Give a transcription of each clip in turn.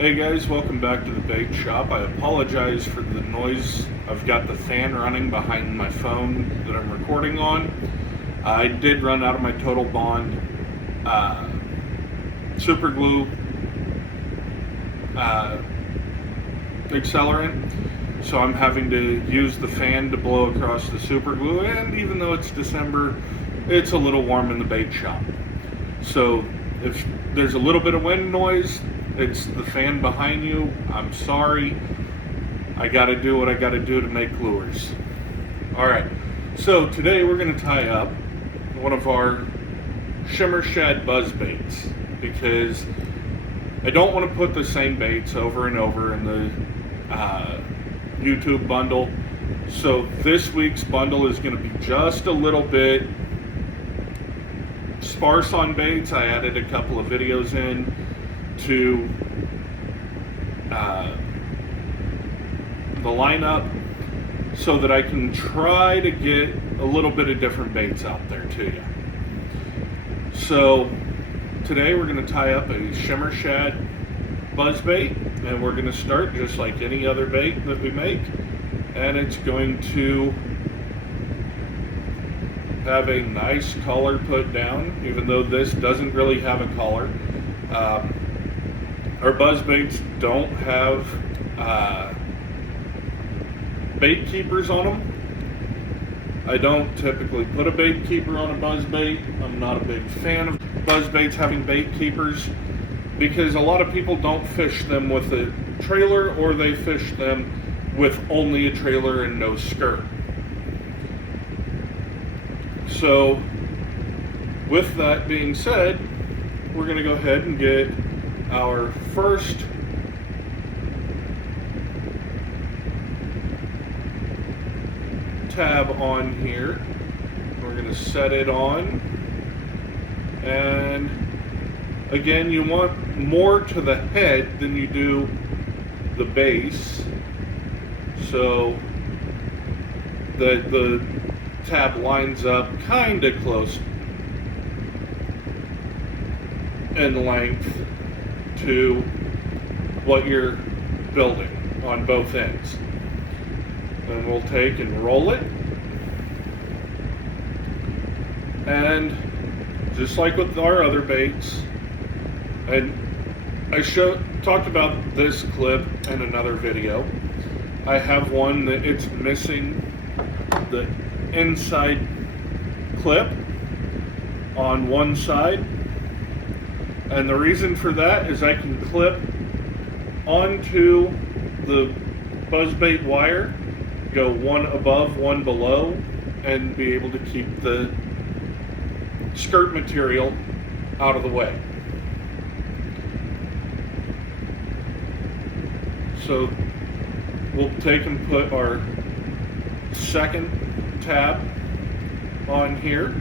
Hey guys, welcome back to the bait shop. I apologize for the noise. I've got the fan running behind my phone that I'm recording on. I did run out of my Total Bond super glue accelerant, so I'm having to use the fan to blow across the super glue, and even though it's December, it's a little warm in the bait shop. So if there's a little bit of wind noise, it's the fan behind you. I'm sorry. I gotta do what I gotta do to make lures. Alright, so today we're gonna tie up one of our Shimmer shad buzz baits because I don't want to put the same baits over and over in the YouTube bundle. So this week's bundle is going to be just a little bit sparse on baits. I added a couple of videos in to the lineup so that I can try to get a little bit of different baits out there to you. So today we're going to tie up a Shimmer shad buzz bait, and we're going to start just like any other bait that we make, and it's going to have a nice collar put down, even though this doesn't really have a collar. Our buzz baits don't have bait keepers on them. I don't typically put a bait keeper on a buzz bait. I'm not a big fan of buzz baits having bait keepers because a lot of people don't fish them with a trailer, or they fish them with only a trailer and no skirt. So with that being said, we're going to go ahead and get our first tab on here. We're going to set it on, and again, you want more to the head than you do the base, so that the tab lines up kind of close in length to what you're building on both ends. And we'll take and roll it, and just like with our other baits, and I talked about this clip in another video. I have one that it's missing the inside clip on one side, and the reason for that is I can clip onto the buzzbait wire, go one above, one below, and be able to keep the skirt material out of the way. So we'll take and put our second tab on here.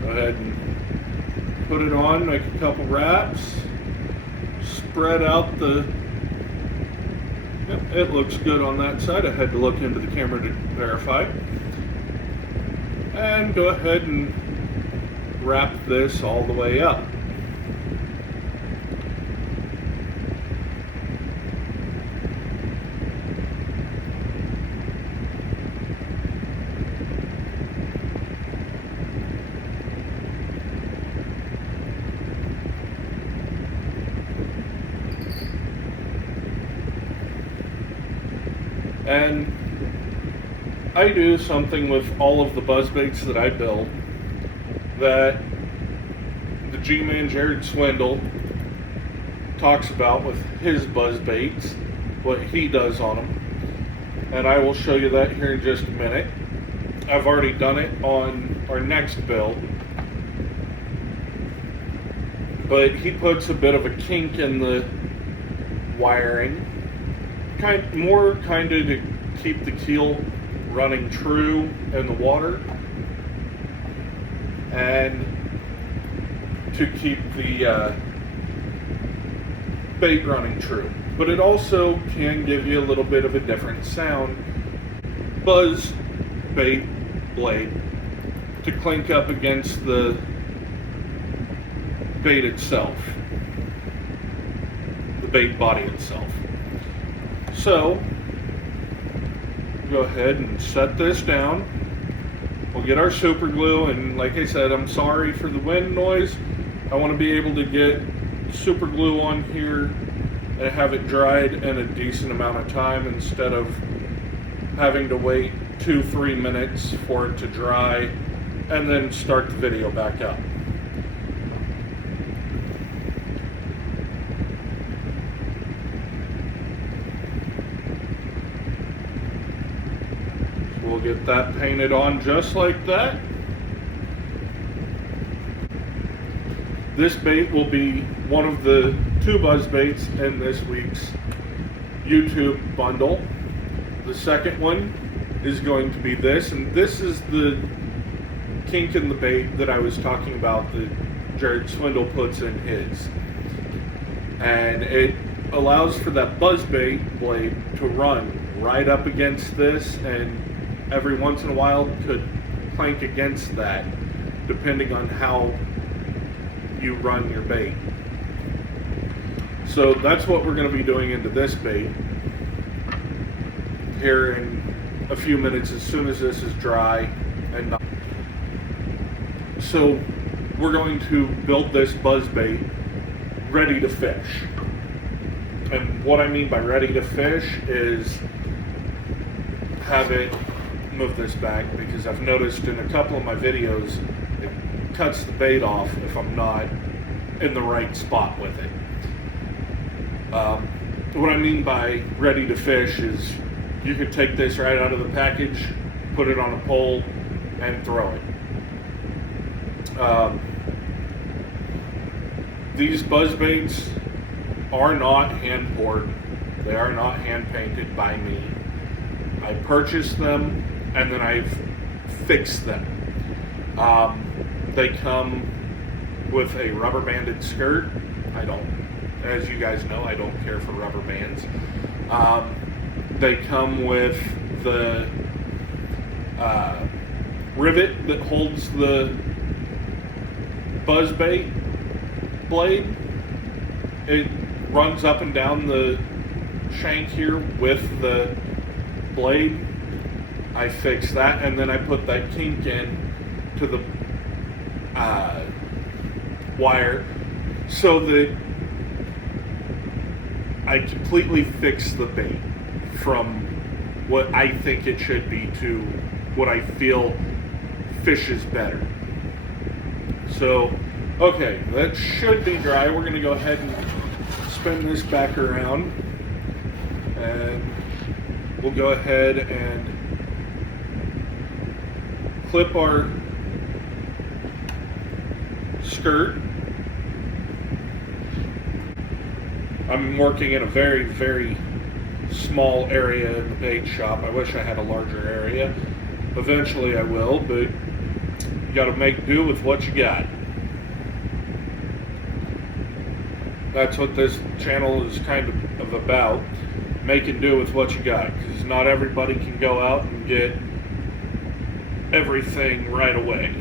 Go ahead and put it on, make a couple wraps, spread out the, yep, it looks good on that side. I had to look into the camera to verify. And go ahead and wrap this all the way up. And I do something with all of the buzz baits that I build that the G-Man Jared Swindle talks about with his buzz baits, what he does on them. And I will show you that here in just a minute. I've already done it on our next build, but he puts a bit of a kink in the wiring, more kind of to keep the keel running true in the water, and to keep the bait running true. But it also can give you a little bit of a different sound. Buzz bait blade to clink up against the bait itself, the bait body itself. So go ahead and set this down. We'll get our super glue, and like I said, I'm sorry for the wind noise. I want to be able to get super glue on here and have it dried in a decent amount of time instead of having to wait 2-3 minutes for it to dry and then start the video back up. We'll get that painted on just like that. This bait will be one of the 2 buzz baits in this week's YouTube bundle. The second one is going to be this, and this is the kink in the bait that I was talking about that Jared Swindle puts in his. And it allows for that buzz bait blade to run right up against this, and every once in a while could clank against that, depending on how you run your bait. So that's what we're going to be doing into this bait here in a few minutes, as soon as this is dry and not. So we're going to build this buzz bait ready to fish. And what I mean by ready to fish is have it, move this back because I've noticed in a couple of my videos it cuts the bait off if I'm not in the right spot with it. What I mean by ready to fish is you could take this right out of the package, put it on a pole, and throw it. These buzz baits are not hand poured. They are not hand painted by me. I purchased them and then I've fixed them. They come with a rubber banded skirt. As you guys know, I don't care for rubber bands. They come with the rivet that holds the buzz bait blade. It runs up and down the shank here with the blade. I fixed that, and then I put that kink in to the wire so that I completely fixed the bait from what I think it should be to what I feel fishes better. So, okay, that should be dry. We're going to go ahead and spin this back around, and we'll go ahead and clip our skirt. I'm working in a very, very small area in the bait shop. I wish I had a larger area. Eventually I will, but you got to make do with what you got. That's what this channel is kind of about, making do with what you got, because not everybody can go out and get everything right away.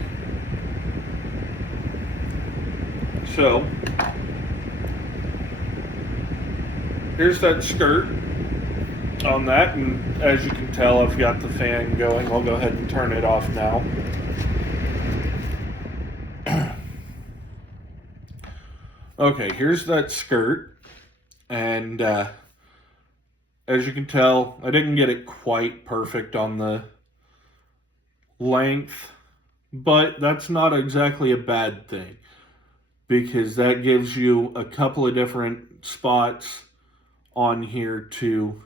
So here's that skirt on that, and as you can tell, I've got the fan going. I'll go ahead and turn it off now. Okay, here's that skirt, and as you can tell, I didn't get it quite perfect on the length, but that's not exactly a bad thing, because that gives you a couple of different spots on here to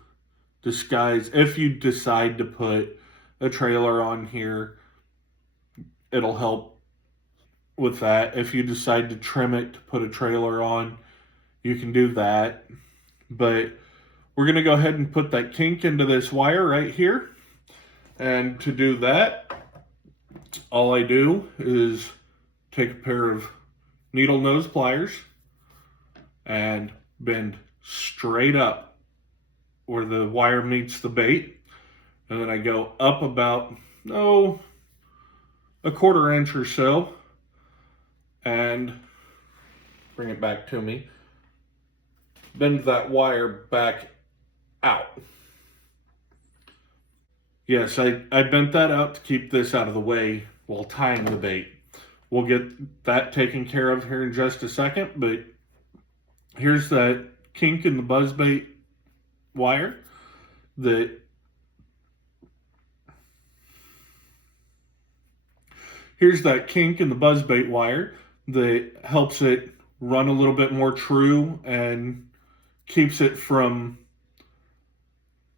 disguise. If you decide to put a trailer on here, it'll help with that. If you decide to trim it to put a trailer on, you can do that. But we're going to go ahead and put that kink into this wire right here. And to do that, all I do is take a pair of needle nose pliers and bend straight up where the wire meets the bait. And then I go up about, a 1/4 inch or so, and bring it back to me. Bend that wire back out. Yes, I bent that out to keep this out of the way while tying the bait. We'll get that taken care of here in just a second, but here's that kink in the buzzbait wire that helps it run a little bit more true and keeps it from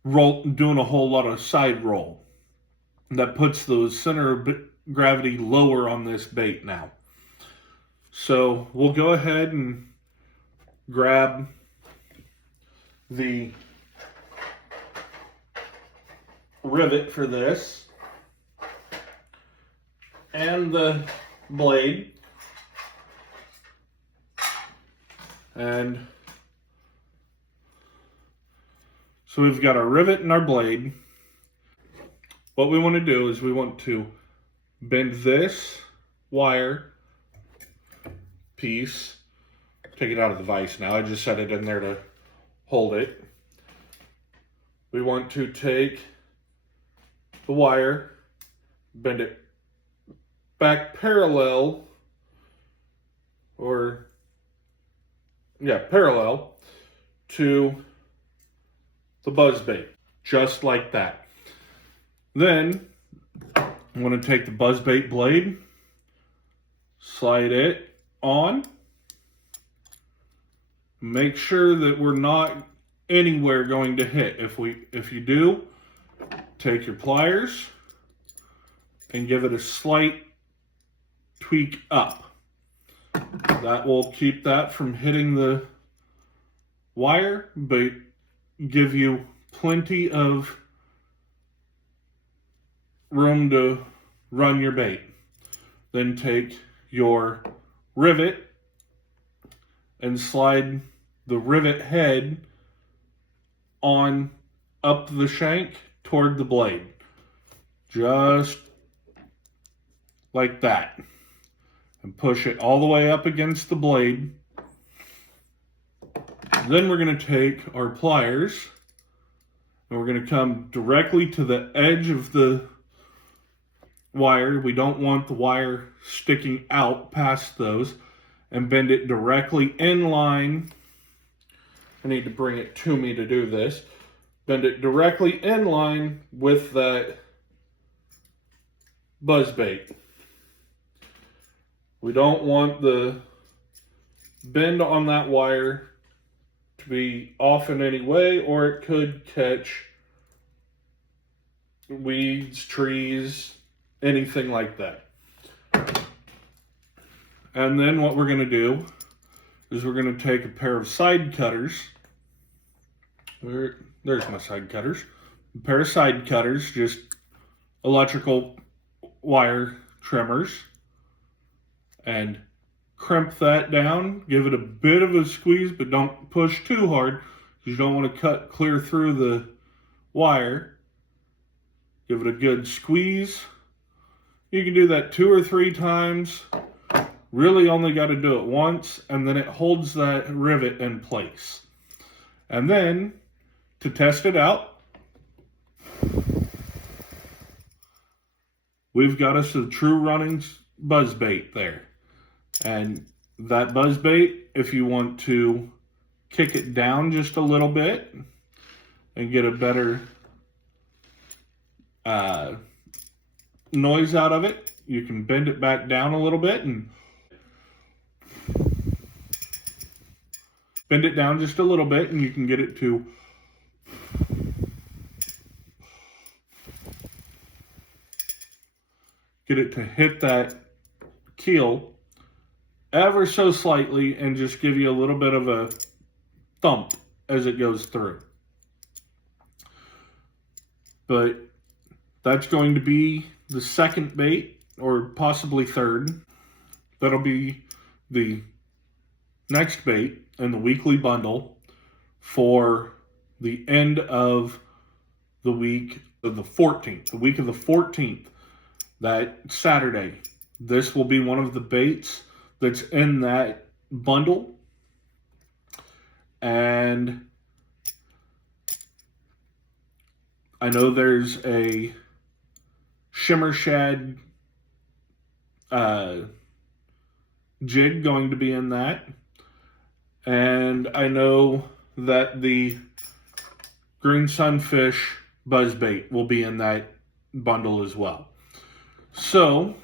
doing a whole lot of side roll. That puts the center of gravity lower on this bait now. So we'll go ahead and grab the rivet for this and the blade, and so we've got our rivet and our blade. What we want to do is we want to bend this wire piece, take it out of the vise now, I just set it in there to hold it. We want to take the wire, bend it back parallel, parallel to the buzzbait, just like that. Then I'm going to take the buzzbait blade, slide it on, make sure that we're not anywhere going to hit. If you do, take your pliers and give it a slight tweak up. That will keep that from hitting the wire, but give you plenty of room to run your bait. Then take your rivet and slide the rivet head on up the shank toward the blade. Just like that. And push it all the way up against the blade. Then we're going to take our pliers and we're going to come directly to the edge of the wire. We don't want the wire sticking out past those, and bend it directly in line. I need to bring it to me to do this. Bend it directly in line with that buzzbait. We don't want the bend on that wire to be off in any way, or it could catch weeds, trees, anything like that. And then what we're going to do is we're going to take a pair of side cutters. There's my side cutters. A pair of side cutters, just electrical wire trimmers, and crimp that down. Give it a bit of a squeeze, but don't push too hard because you don't want to cut clear through the wire. Give it a good squeeze. You can do that 2 or 3 times. Really only got to do it once, and then it holds that rivet in place. And then, to test it out, we've got us a true running buzzbait there. And that buzzbait, if you want to kick it down just a little bit and get a better noise out of it, you can bend it back down a little bit and bend it down just a little bit, and you can get it to hit that keel ever so slightly and just give you a little bit of a thump as it goes through. But that's going to be the second bait, or possibly third. That'll be the next bait in the weekly bundle for the end of the week of the 14th. The week of the 14th, that Saturday. This will be one of the baits that's in that bundle. And I know there's a Shimmer shad uh, jig going to be in that. And I know that the green sunfish buzzbait will be in that bundle as well. So,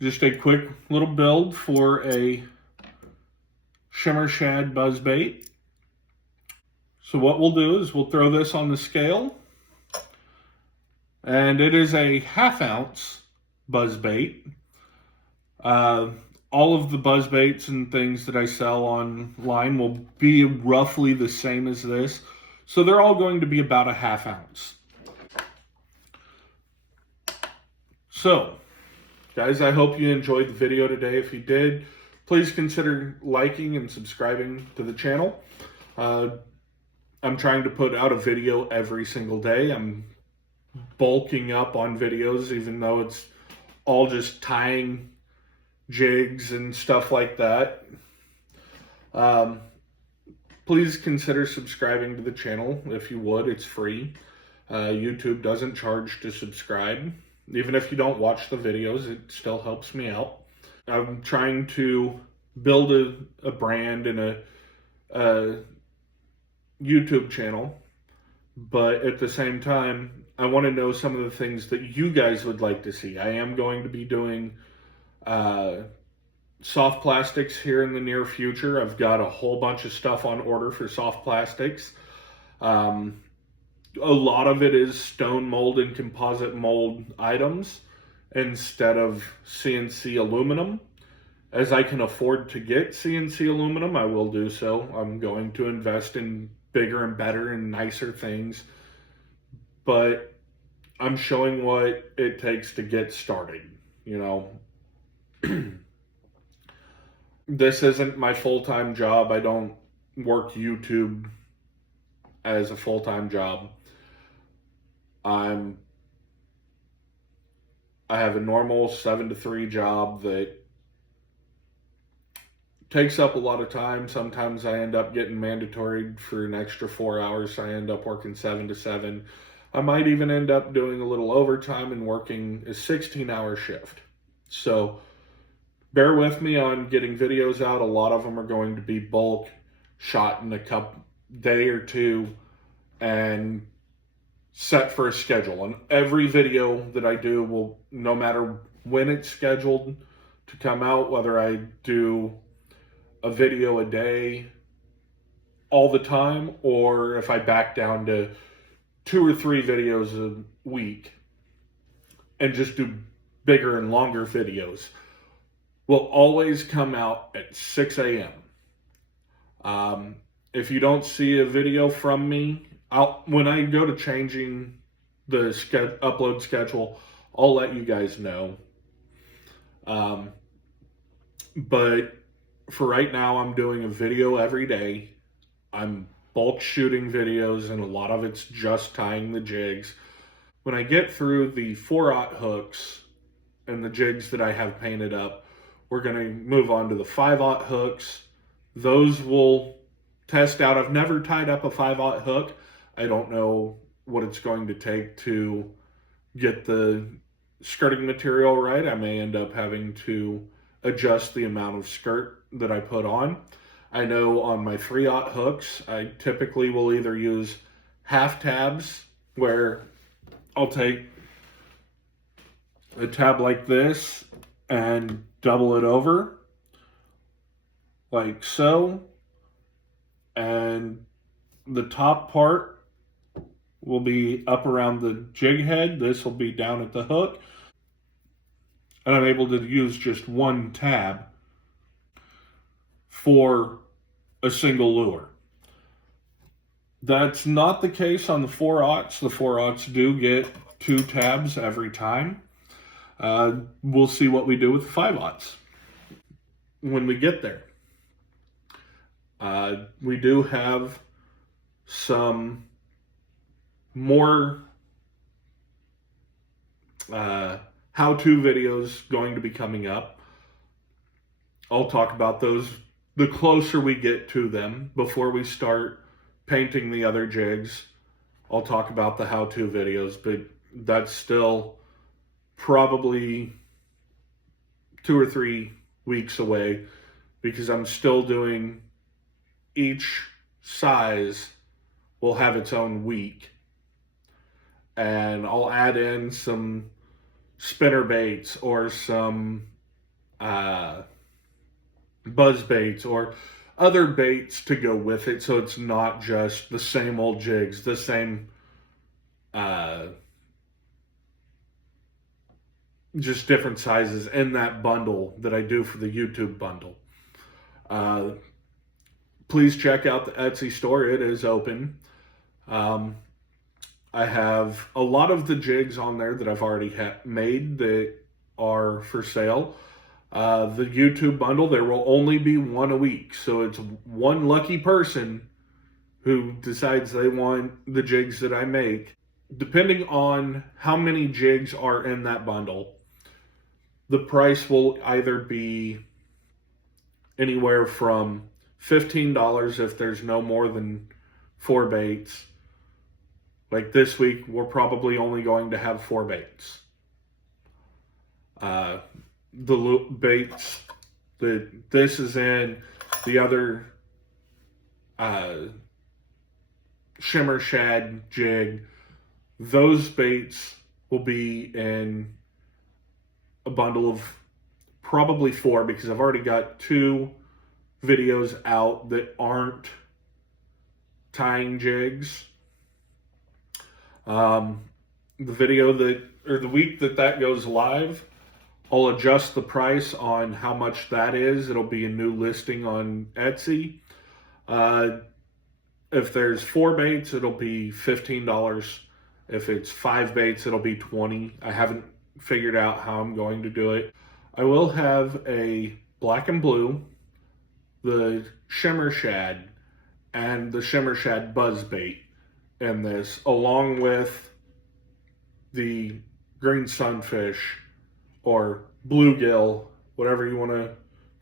just a quick little build for a Shimmer shad buzzbait. So what we'll do is we'll throw this on the scale, and it is a 1/2 ounce buzzbait. Uh, all of the buzz baits and things that I sell online will be roughly the same as this. So they're all going to be about a 1/2 ounce. So, guys, I hope you enjoyed the video today. If you did, please consider liking and subscribing to the channel. I'm trying to put out a video every single day. I'm bulking up on videos, even though it's all just tying jigs and stuff like that. Um, Please consider subscribing to the channel if you would. It's free. YouTube doesn't charge to subscribe. Even if you don't watch the videos, it still helps me out. I'm trying to build a brand and a YouTube channel, but at the same time, I want to know some of the things that you guys would like to see. I am going to be doing uh, soft plastics here in the near future. I've got a whole bunch of stuff on order for soft plastics. Um, a lot of it is stone mold and composite mold items instead of CNC aluminum. As I can afford to get CNC aluminum, I will do so. I'm going to invest in bigger and better and nicer things, but I'm showing what it takes to get started. You know, this isn't my full-time job. I don't work YouTube as a full-time job. I'm I have a normal 7 to 3 job that takes up a lot of time. Sometimes I end up getting mandatory for an extra 4 hours. So I end up working 7 to 7. I might even end up doing a little overtime and working a 16-hour shift. So bear with me on getting videos out. A lot of them are going to be bulk, shot in a day or two, and set for a schedule. And every video that I do will, no matter when it's scheduled to come out, whether I do a video a day all the time, or if I back down to 2 or 3 videos a week and just do bigger and longer videos, will always come out at 6 a.m. If you don't see a video from me, when I go to changing the upload schedule, I'll let you guys know. But for right now, I'm doing a video every day. I'm bulk shooting videos, and a lot of it's just tying the jigs. When I get through the 4/0 hooks and the jigs that I have painted up, we're going to move on to the 5/0 hooks. Those will test out. I've never tied up a 5/0 hook. I don't know what it's going to take to get the skirting material right. I may end up having to adjust the amount of skirt that I put on. I know on my 3/0 hooks, I typically will either use half tabs, where I'll take a tab like this and double it over like so, and the top part will be up around the jig head. This will be down at the hook, and I'm able to use just one tab for a single lure. That's not the case on the 4/0s. The 4/0s do get 2 tabs every time. We'll see what we do with the 5/0s when we get there. We do have some more how-to videos going to be coming up. I'll talk about those the closer we get to them. Before we start painting the other jigs, I'll talk about the how-to videos, but that's still probably 2 or 3 weeks away because I'm still doing each size will have its own week, and I'll add in some spinner baits or some buzz baits or other baits to go with it, so it's not just the same old jigs, the same just different sizes in that bundle that I do for the YouTube bundle. Please check out the Etsy store. It is open. I have a lot of the jigs on there that I've already made that are for sale. The YouTube bundle, there will only be one a week. So it's one lucky person who decides they want the jigs that I make. Depending on how many jigs are in that bundle, the price will either be anywhere from $15 if there's no more than 4 baits. Like this week, we're probably only going to have 4 baits. The baits that this is in, the other Shimmer shad jig, those baits will be in a bundle of probably 4 because I've already got 2 videos out that aren't tying jigs. The video the week that goes live, I'll adjust the price on how much that is. It'll be a new listing on Etsy. If there's 4 baits, it'll be $15. If it's 5 baits, it'll be $20. I haven't figured out how I'm going to do it. I will have a black and blue, the Shimmer shad, and the Shimmer shad buzz bait in this, along with the green sunfish or bluegill, whatever you want to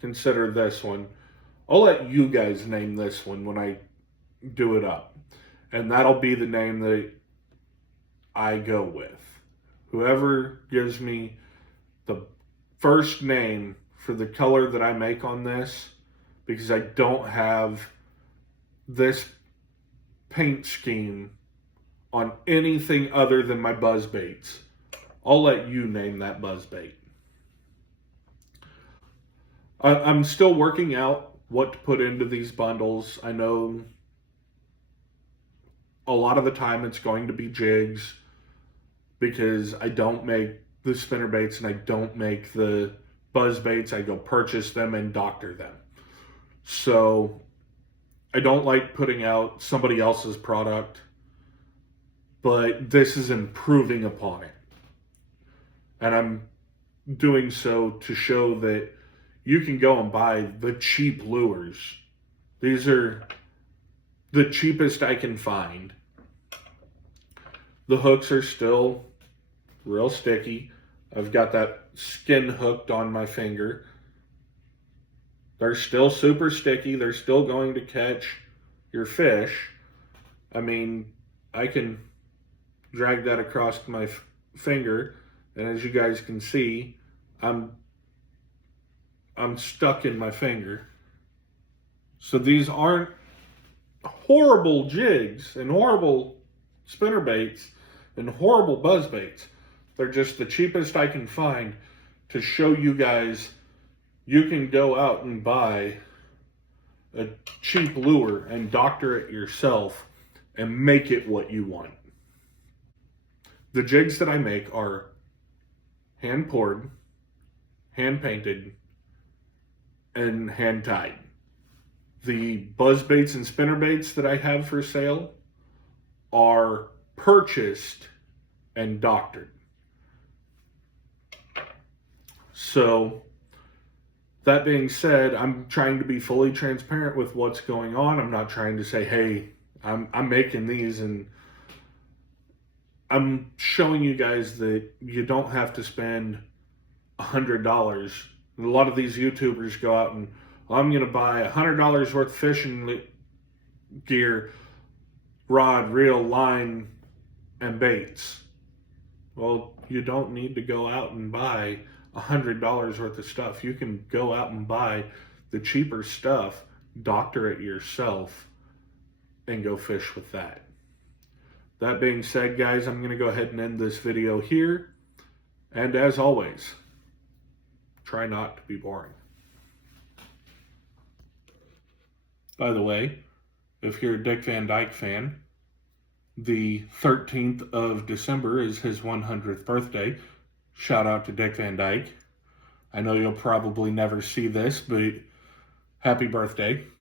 consider this one. I'll let you guys name this one when I do it up, and that'll be the name that I go with. Whoever gives me the first name for the color that I make on this, because I don't have this paint scheme on anything other than my buzz baits, I'll let you name that buzz bait. I'm still working out what to put into these bundles. I know a lot of the time it's going to be jigs because I don't make the spinner baits and I don't make the buzz baits. I go purchase them and doctor them. So I don't like putting out somebody else's product, but this is improving upon it. And I'm doing so to show that you can go and buy the cheap lures. These are the cheapest I can find. The hooks are still real sticky. I've got that skin hooked on my finger. They're still super sticky. They're still going to catch your fish. I mean, I can drag that across my finger, and as you guys can see, I'm stuck in my finger. So these aren't horrible jigs and horrible spinner baits and horrible buzz baits. They're just the cheapest I can find to show you guys you can go out and buy a cheap lure and doctor it yourself and make it what you want. The jigs that I make are hand poured, hand painted, and hand tied. The buzz baits and spinner baits that I have for sale are purchased and doctored. So, that being said, I'm trying to be fully transparent with what's going on. I'm not trying to say, hey, I'm making these and I'm showing you guys that you don't have to spend $100. A lot of these YouTubers go out and, well, I'm going to buy $100 worth of fishing gear, rod, reel, line, and baits. Well, you don't need to go out and buy $100 worth of stuff. You can go out and buy the cheaper stuff, doctor it yourself, and go fish with that. That being said, guys, I'm going to go ahead and end this video here. And as always, try not to be boring. By the way, if you're a Dick Van Dyke fan, the 13th of December is his 100th birthday. Shout out to Dick Van Dyke. I know you'll probably never see this, but happy birthday.